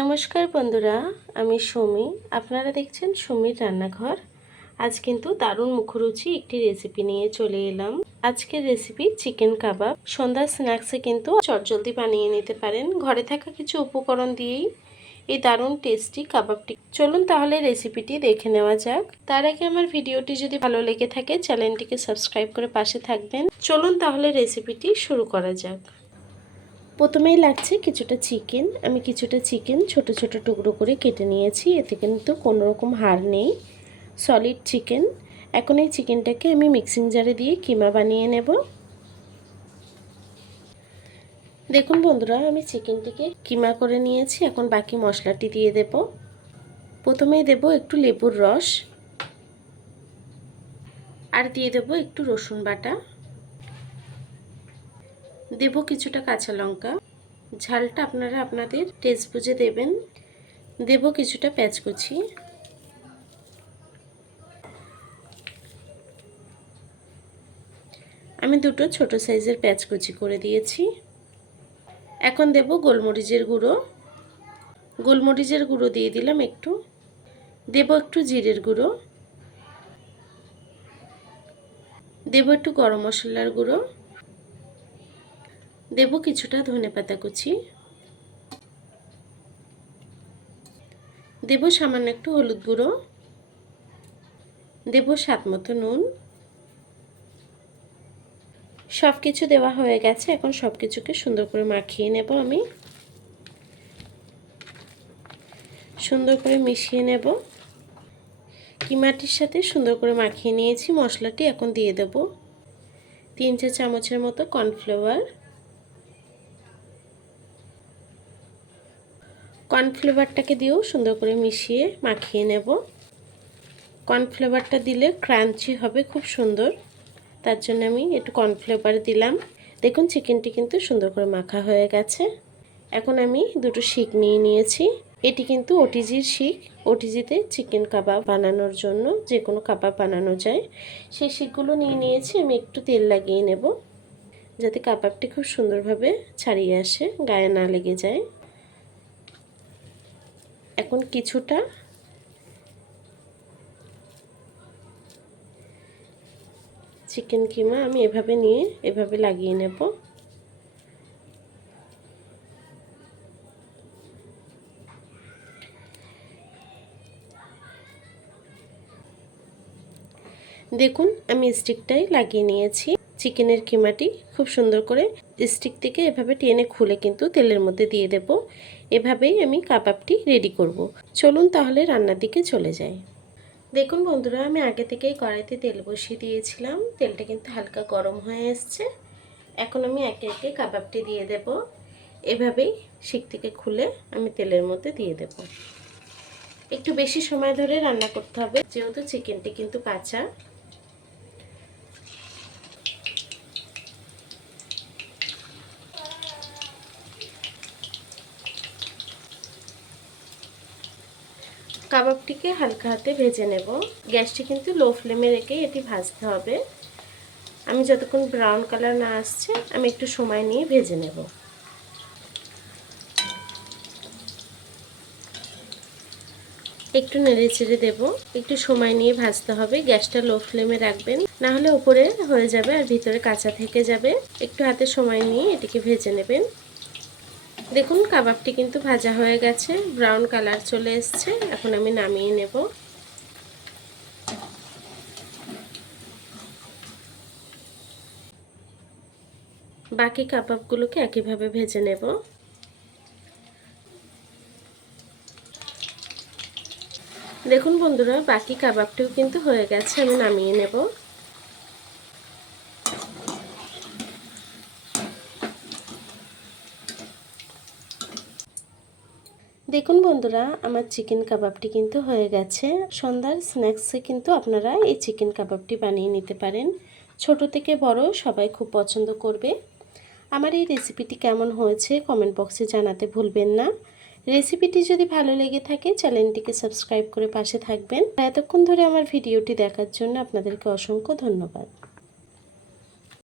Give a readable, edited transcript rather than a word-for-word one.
নমস্কার বন্ধুরা, আমি সুমি। আপনারা দেখছেন সুমির রান্নাঘর। আজ কিন্তু দারুণ মুখরুচি একটি রেসিপি নিয়ে চলে এলাম। আজকের রেসিপি চিকেন কাবাব। সন্ধ্যার স্ন্যাক্সে কিন্তু চটজলদি বানিয়ে নিতে পারেন ঘরে থাকা কিছু উপকরণ দিয়েই এই দারুণ টেস্টি কাবাবটি। চলুন তাহলে রেসিপিটি দেখে নেওয়া যাক। তার আগে আমার ভিডিওটি যদি ভালো লেগে থাকে চ্যানেলটিকে সাবস্ক্রাইব করে পাশে থাকবেন। চলুন তাহলে রেসিপিটি শুরু করা যাক। প্রথমেই লাগছে কিছুটা চিকেন। আমি কিছুটা চিকেন ছোট ছোট টুকরো করে কেটে নিয়েছি। এতে কিন্তু কোনো রকম হাড় নেই, সলিড চিকেন। এখন এই চিকেনটাকে আমি মিক্সিং জারে দিয়ে কিমা বানিয়ে নেব। দেখুন বন্ধুরা, আমি চিকেনটিকে কিমা করে নিয়েছি। এখন বাকি মশলাটি দিয়ে দেব। প্রথমেই দেব একটু লেবুর রস, আর দিয়ে দেব একটু রসুন বাটা, দেব কিছুটা কাঁচা লঙ্কা। ঝালটা আপনারা আপনাদের টেস্ট বুঝে দেবেন। দেব কিছুটা পেঁয়াজ কুচি। আমি দুটো ছোট সাইজের পেঁয়াজ কুচি করে দিয়েছি। এখন দেব গোলমরিচের গুঁড়ো। গোলমরিচের গুঁড়ো দিয়ে দিলাম একটু। দেব একটু জিরের গুঁড়ো। দেব একটু গরম মশলার গুঁড়ো। দেব কিছুটা ধনেপাতা কুচি। দেব সামান্য একটু হলুদ গুঁড়ো। দেব স্বাদ মতো নুন। সব কিছু দেওয়া হয়ে গেছে। এখন সব কিছুকে সুন্দর করে মাখিয়ে নেব। আমি সুন্দর করে মিশিয়ে নেব। কিমাটির সাথে সুন্দর করে মাখিয়ে নিয়েছি মশলাটি। এখন দিয়ে দেব 3 চামচের মতো কর্নফ্লাওয়ার। কর্নফ্লাওয়ারটাকে দিয়েও সুন্দর করে মিশিয়ে মাখিয়ে নেব। কর্নফ্লাওয়ারটা দিলে ক্রাঞ্চি হবে খুব সুন্দর, তার জন্য আমি একটু কর্নফ্লাওয়ার দিলাম। দেখুন চিকেনটি কিন্তু সুন্দর করে মাখা হয়ে গেছে। এখন আমি দুটো শিক নিয়ে নিয়েছি। এটি কিন্তু ওটিজির শিক। ওটিজিতে চিকেন কাবাব বানানোর জন্য যে কোনো কাবাব বানানো যায়। সেই শিকগুলো নিয়ে নিয়েছি। আমি একটু তেল লাগিয়ে নেব যাতে কাবাবটি খুব সুন্দরভাবে ছাড়িয়ে আসে, গায়ে না লেগে যায়। এখন কিছুটা চিকেন কিমা আমি এভাবে নিয়ে এভাবে লাগিয়ে নেব। দেখুন আমি স্টিকটাই লাগিয়ে নিয়েছি। চিকেনের কিমাটি খুব সুন্দর করে স্টিক থেকে এভাবে টেনে খুলে কিন্তু তেলের মধ্যে দিয়ে দেব। এভাবেই আমি কাবাবটি রেডি করব। চলুন তাহলে রান্নার দিকে চলে যাই। দেখুন বন্ধুরা, আমি আগে থেকেই কড়াইতে তেল বসিয়ে দিয়েছিলাম। তেলটা কিন্তু হালকা গরম হয়ে এসছে। এখন আমি একে একে কাবাবটি দিয়ে দেব। এভাবেই শিক থেকে খুলে আমি তেলের মধ্যে দিয়ে দেব। একটু বেশি সময় ধরে রান্না করতে হবে যেহেতু চিকেনটি কিন্তু কাঁচা। কাবাবটিকে হালকা হাতে ভেজে নেব। গ্যাসটি কিন্তু লো ফ্লেমে রেখে এটি ভাজতে হবে। আমি যতক্ষণ ব্রাউন কালার না আসছে আমি একটু সময় নিয়ে ভেজে নেব। একটু নেড়ে চেড়ে দেব। একটু সময় নিয়ে ভাজতে হবে। গ্যাসটা লো ফ্লেমে রাখবেন, না হলে উপরে হয়ে যাবে আর ভিতরে কাঁচা থেকে যাবে। একটু হাতে সময় নিয়ে এটিকে ভেজে নেবেন। দেখুন কাবাবটি কিন্তু ভাজা হয়ে গেছে, ব্রাউন কালার চলে এসছে। এখন আমি নামিয়ে নেব। বাকি কাবাবগুলোকে একইভাবে ভেজে নেব। দেখুন বন্ধুরা, বাকি কাবাবটিও কিন্তু হয়ে গেছে। আমি নামিয়ে নেব। দেখুন বন্ধুরা, আমার চিকেন কাবাবটি কিন্তু হয়ে গেছে। সন্ধ্যার স্ন্যাক্সে কিন্তু আপনারা এই চিকেন কাবাবটি বানিয়ে নিতে পারেন। ছোট থেকে বড় সবাই খুব পছন্দ করবে। আমার এই রেসিপিটি কেমন হয়েছে কমেন্ট বক্সে জানাতে ভুলবেন না। রেসিপিটি যদি ভালো লেগে থাকে চ্যানেলটিকে সাবস্ক্রাইব করে পাশে থাকবেন। এতক্ষণ ধরে আমার ভিডিওটি দেখার জন্য আপনাদেরকে অসংখ্য ধন্যবাদ।